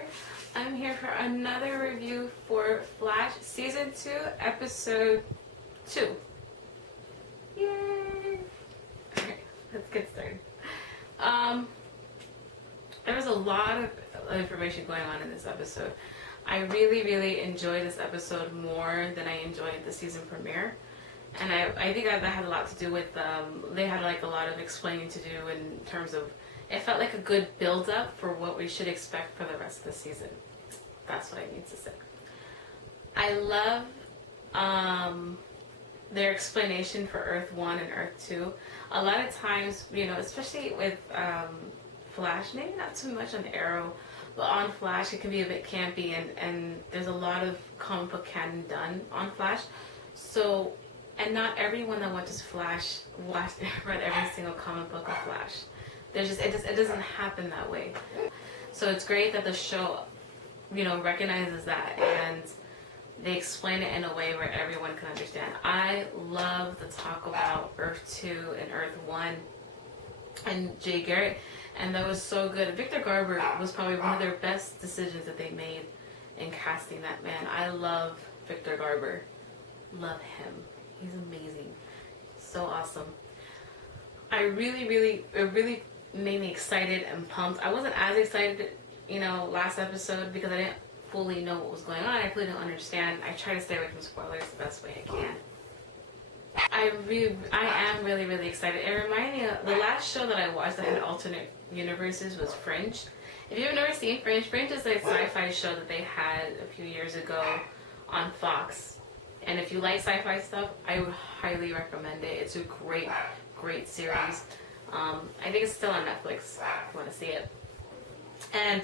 here. I'm here for another review for Flash Season 2, Episode 2. Yay! Okay, let's get started. There was a lot of information going on in this episode. I really enjoyed this episode more than I enjoyed the season premiere. And I think that had a lot to do with, they had like a lot of explaining to do in terms of, it felt like a good build up for what we should expect for the rest of the season. That's what I need to say. I love their explanation for Earth 1 and Earth 2. A lot of times, you know, especially with Flash, maybe not too much on Arrow, but on Flash it can be a bit campy, and there's a lot of comic book canon done on Flash. So, and not everyone that watches Flash read every single comic book of Flash. It doesn't happen that way. So it's great that the show, you know, recognizes that and they explain it in a way where everyone can understand. I love the talk about Earth 2 and Earth 1 and Jay Garrick, and that was so good. Victor Garber was probably one of their best decisions that they made in casting that man. I love Victor Garber. Love him. He's amazing. So awesome. It really made me excited and pumped. I wasn't as excited, you know, last episode because I didn't fully know what was going on. I fully didn't understand. I try to stay away from spoilers the best way I can. I am really excited. It reminded me of the last show that I watched that had alternate universes was Fringe. If you've never seen Fringe, Fringe is a sci-fi show that they had a few years ago on Fox. And if you like sci-fi stuff, I would highly recommend it. It's a great series. I think it's still on Netflix if you want to see it. And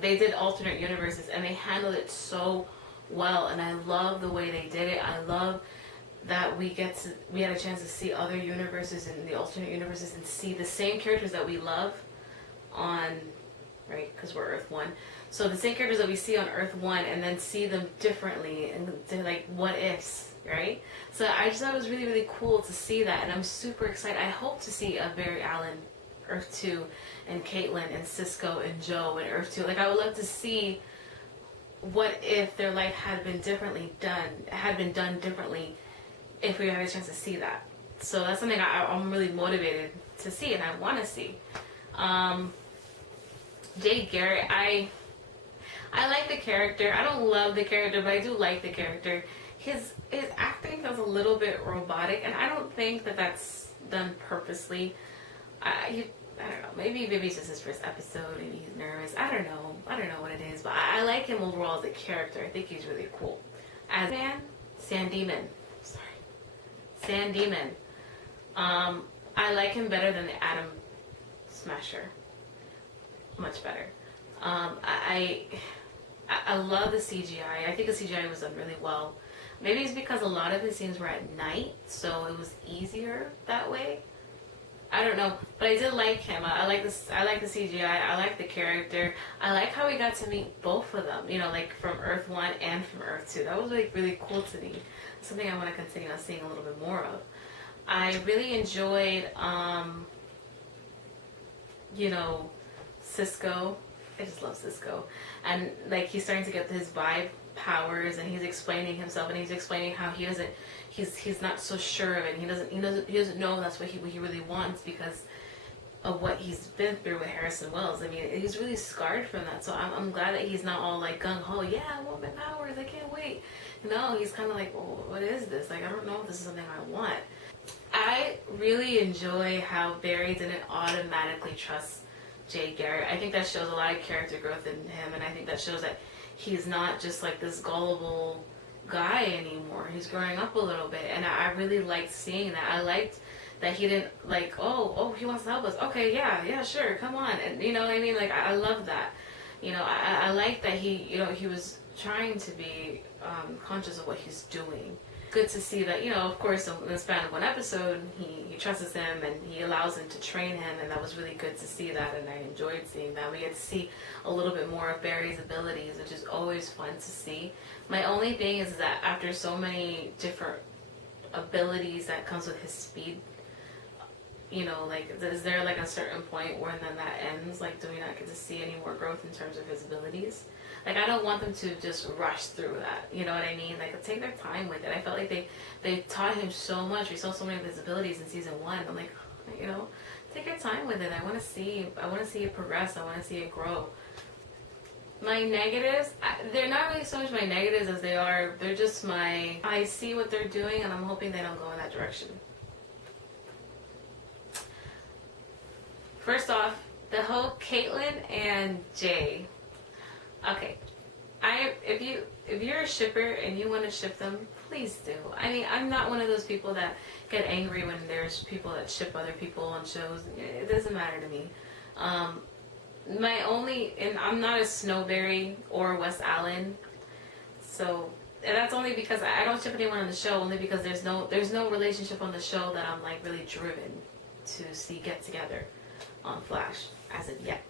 they did alternate universes and they handled it so well, and I love the way they did it. I love that we had a chance to see other universes and the alternate universes and see the same characters that we love on, right, because we're Earth 1. So the same characters that we see on Earth 1 and then see them differently and like what ifs, right? So I just thought it was really cool to see that, and I'm super excited. I hope to see a Barry Allen Earth 2 and Caitlin and Cisco and Joe in Earth 2. Like, I would love to see what if their life had been done differently if we had a chance to see that. So that's something I'm really motivated to see and I want to see. Jay Garrick, I like the character. I don't love the character, but I do like the character. His acting feels a little bit robotic, and I don't think that that's done purposely. I don't know. Maybe it's just his first episode. Maybe he's nervous. I don't know what it is. But I like him overall as a character. I think he's really cool. As San Diamond. I like him better than the Atom Smasher. Much better. I love the CGI. I think the CGI was done really well. Maybe it's because a lot of his scenes were at night, so it was easier that way. I don't know, but I did like him. I like the CGI. I like the character. I like how we got to meet both of them. You know, like from Earth 1 and from Earth 2. That was like really cool to me. Something I want to continue on seeing a little bit more of. I really enjoyed, you know, Cisco. I just love Cisco, and like he's starting to get his vibe powers, and he's explaining himself, and he's explaining how he's not so sure of it. He doesn't know that's what he really wants because of what he's been through with Harrison Wells. I mean, he's really scarred from that. So I'm glad that he's not all like gung ho. Yeah, I want my powers. I can't wait. No, he's kind of like, well, what is this? Like, I don't know if this is something I want. I really enjoy how Barry didn't automatically trust Jay Garrick. I think that shows a lot of character growth in him, and I think that shows that he's not just like this gullible guy anymore. He's growing up a little bit, and I really liked seeing that. I liked that he didn't like, oh, he wants to help us. Okay, yeah, sure, come on. And you know what I mean? Like, I love that. You know, I like that he was trying to be conscious of what he's doing. Good to see that, you know, of course, in the span of one episode, he trusts him and he allows him to train him, and that was really good to see that, and I enjoyed seeing that. We get to see a little bit more of Barry's abilities, which is always fun to see. My only thing is that after so many different abilities that comes with his speed, you know, like, is there like a certain point where then that ends? Like, do we not get to see any more growth in terms of his abilities? Like, I don't want them to just rush through that. You know what I mean? Like, take their time with it. I felt like they taught him so much. We saw so many of his abilities in season one. I'm like, you know, take your time with it. I want to see it progress. I want to see it grow. My negatives, they're not really so much my negatives as they're just I see what they're doing and I'm hoping they don't go in that direction. First off, the whole Caitlyn and Jay. Okay, if you're a shipper and you want to ship them, please do. I mean, I'm not one of those people that get angry when there's people that ship other people on shows. It doesn't matter to me. And I'm not a Snowberry or Wes Allen, so and that's only because I don't ship anyone on the show. Only because there's no relationship on the show that I'm like really driven to see get together on Flash as of yet.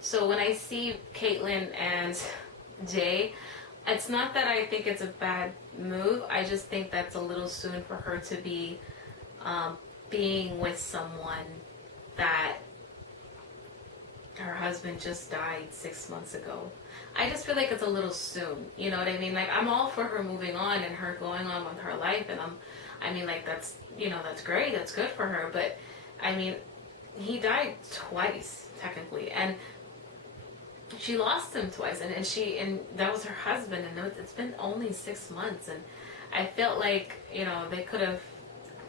So when I see Caitlyn and Jay, it's not that I think it's a bad move. I just think that's a little soon for her to be being with someone that her husband just died 6 months ago. I just feel like it's a little soon. You know what I mean? Like, I'm all for her moving on and her going on with her life, and I mean, like, that's, you know, that's great. That's good for her. But I mean, he died twice technically, and she lost him twice, and that was her husband, and it's been only 6 months, and I felt like, you know, they could have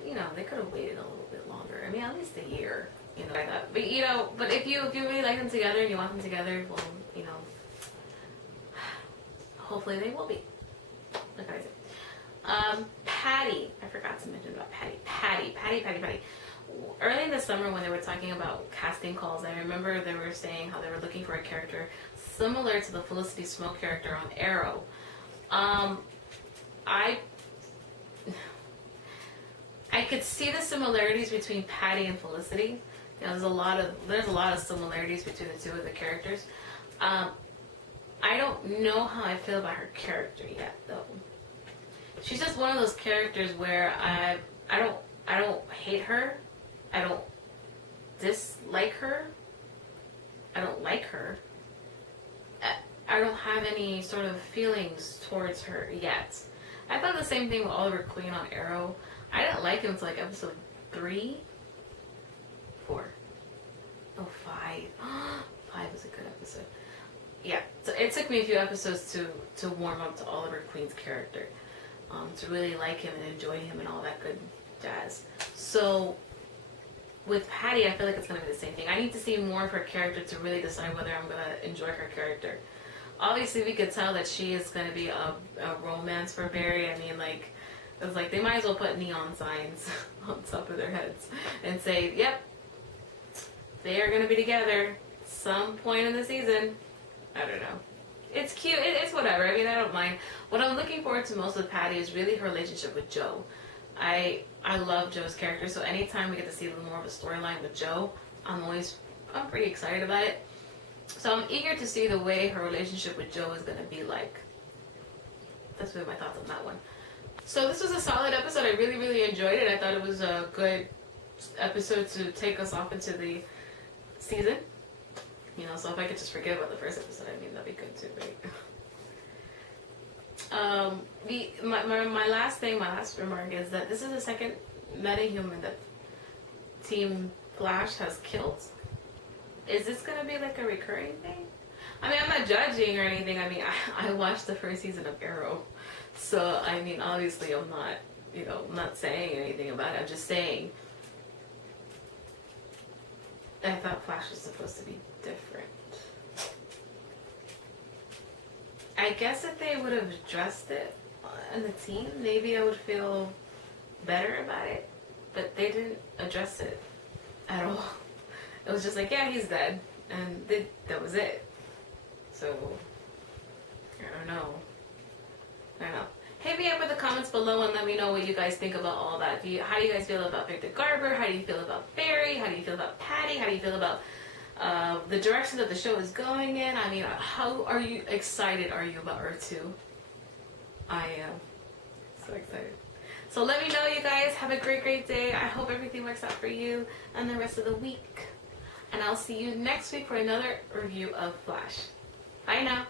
waited a little bit longer. I mean, at least a year. You know, like that. But, you know, but if you really like them together and you want them together, well, you know, hopefully they will be. Like I said. Patty. I forgot to mention about Patty. Patty. Early in the summer when they were talking about casting calls, I remember they were saying how they were looking for a character similar to the Felicity Smoke character on Arrow. I could see the similarities between Patty and Felicity. You know, there's a lot of similarities between the two of the characters. I don't know how I feel about her character yet, though. She's just one of those characters where I don't hate her. I don't dislike her. I don't like her. I don't have any sort of feelings towards her yet. I thought the same thing with Oliver Queen on Arrow. I didn't like him until like episode 3? 4. Oh, 5. 5 was a good episode. Yeah, so it took me a few episodes to warm up to Oliver Queen's character, to really like him and enjoy him and all that good jazz. So with Patty, I feel like it's going to be the same thing. I need to see more of her character to really decide whether I'm going to enjoy her character. Obviously, we could tell that she is going to be a romance for Barry. I mean, like, it was like they might as well put neon signs on top of their heads and say, yep, they are going to be together some point in the season. I don't know. It's cute. It's whatever. I mean, I don't mind. What I'm looking forward to most with Patty is really her relationship with Joe. I love Joe's character, so anytime we get to see a little more of a storyline with Joe, I'm pretty excited about it. So I'm eager to see the way her relationship with Joe is going to be like. That's really my thoughts on that one. So this was a solid episode. I really, really enjoyed it. I thought it was a good episode to take us off into the season. You know, so if I could just forget about the first episode, I mean, that'd be good too, right? My last remark is that this is the second metahuman that Team Flash has killed. Is this gonna be like a recurring thing? I mean, I'm not judging or anything. I mean, I watched the first season of Arrow, so I mean, obviously, I'm not saying anything about it. I'm just saying. I thought Flash was supposed to be different. I guess if they would have addressed it on the team, maybe I would feel better about it. But they didn't address it at all. It was just like, yeah, he's dead. And that was it. So, I don't know. Hit me up in the comments below and let me know what you guys think about all that. How do you guys feel about Victor Garber? How do you feel about Barry? How do you feel about Patty? How do you feel about the direction that the show is going in? I mean, how excited are you about Earth 2? I am so excited. So let me know, you guys. Have a great day. I hope everything works out for you and the rest of the week. And I'll see you next week for another review of Flash. Bye now.